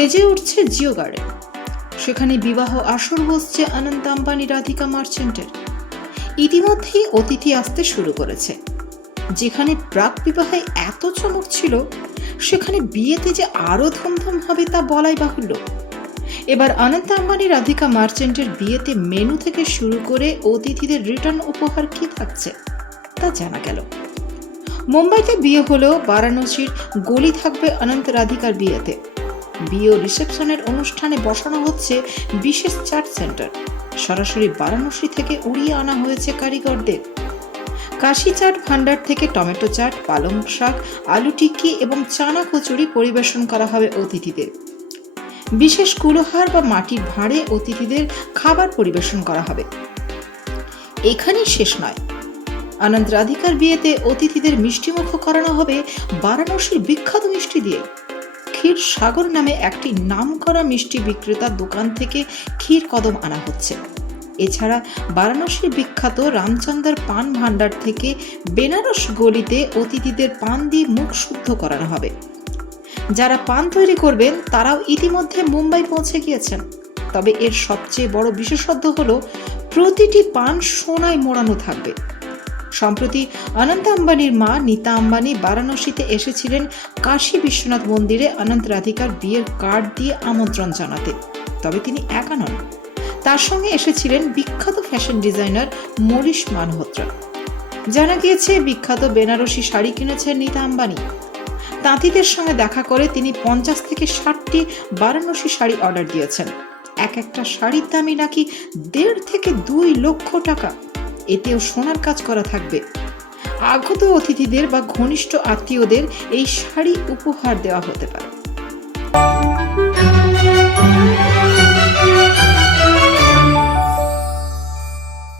সেজে উঠছে জিও গার্ডেন সেখানে বিবাহ আসর বসছে অনন্ত আম্বানি, রাধিকা মার্চেন্টের। ইতিমধ্যেই অতিথি আসতে শুরু করেছে। যেখানে প্রাক বিবাহে এত চমক ছিল, সেখানে বিয়েতে যে আরও ধুমধাম হবে তা বলাই বাহুল্য। এবার অনন্ত আম্বানি, রাধিকা মার্চেন্টের বিয়েতে মেনু থেকে শুরু করে অতিথিদের রিটার্ন উপহার কি থাকছে, তা জানা গেল। মুম্বাইতে বিয়ে হলেও বারাণসীর গলি থাকবে অনন্ত রাধিকার বিয়েতে। বিয়ে রিসেপশনের অনুষ্ঠানে বসানো হচ্ছে বিশেষ চাট সেন্টার। সরাসরি বারাণসী থেকে উড়িয়ে আনা হয়েছে কারিগরদের। কাশি চাট ভান্ডার থেকে টমেটো চাট, পালং শাক, আলু টিক্কি এবং চানা কচুরি পরিবেশন করা হবে অতিথিদের। বিশেষ কুলোহার বা মাটির ভাঁড়ে অতিথিদের খাবার পরিবেশন করা হবে। এখানেই শেষ নয়। আনন্দ রাধিকার বিয়েতে অতিথিদের মিষ্টিমুখ করানো হবে বারাণসীর বিখ্যাত মিষ্টি দিয়ে। ক্ষীর সাগর নামে একটি নামকরা মিষ্টি বিক্রেতার দোকান থেকে ক্ষীর কদম আনা হচ্ছে। এছাড়া বারাণসীর বিখ্যাত রামচন্দ্র পান ভান্ডার থেকে বেনারস গলিতে অতিথিদের পান দিয়ে মুখ শুদ্ধ করানো হবে। যারা পান তৈরি করবেন, তারাও ইতিমধ্যে মুম্বাই পৌঁছে গিয়েছেন। তবে এর সবচেয়ে বড় বিশেষত্ব হলো, প্রতিটি পান সোনায় মোড়ানো থাকবে। সম্প্রতি অনন্ত আম্বানির মা নীতা আম্বানি বারাণসীতে এসেছিলেন কাশী বিশ্বনাথ মন্দিরে অনন্ত রাধিকার বিয়ের কার্ড দিয়ে আমন্ত্রণ জানাতে। তবে তিনি একা নন। তার সঙ্গে এসেছিলেন বিখ্যাত ফ্যাশন ডিজাইনার মরিশ মালহোত্রা জানা গিয়েছে, বিখ্যাত বেনারসি শাড়ি কিনেছেন নীতা আম্বানি। তাঁতিদের সঙ্গে দেখা করে তিনি পঞ্চাশ থেকে ষাটটি বারাণসী শাড়ি অর্ডার দিয়েছেন। এক একটা শাড়ির দামই নাকি দেড় থেকে দুই লক্ষ টাকা। এতেও সোনার কাজ করা থাকবে। আগত অতিথিদের বা ঘনিষ্ঠ আত্মীয়দের এই শাড়ি উপহার দেওয়া হতে পারে।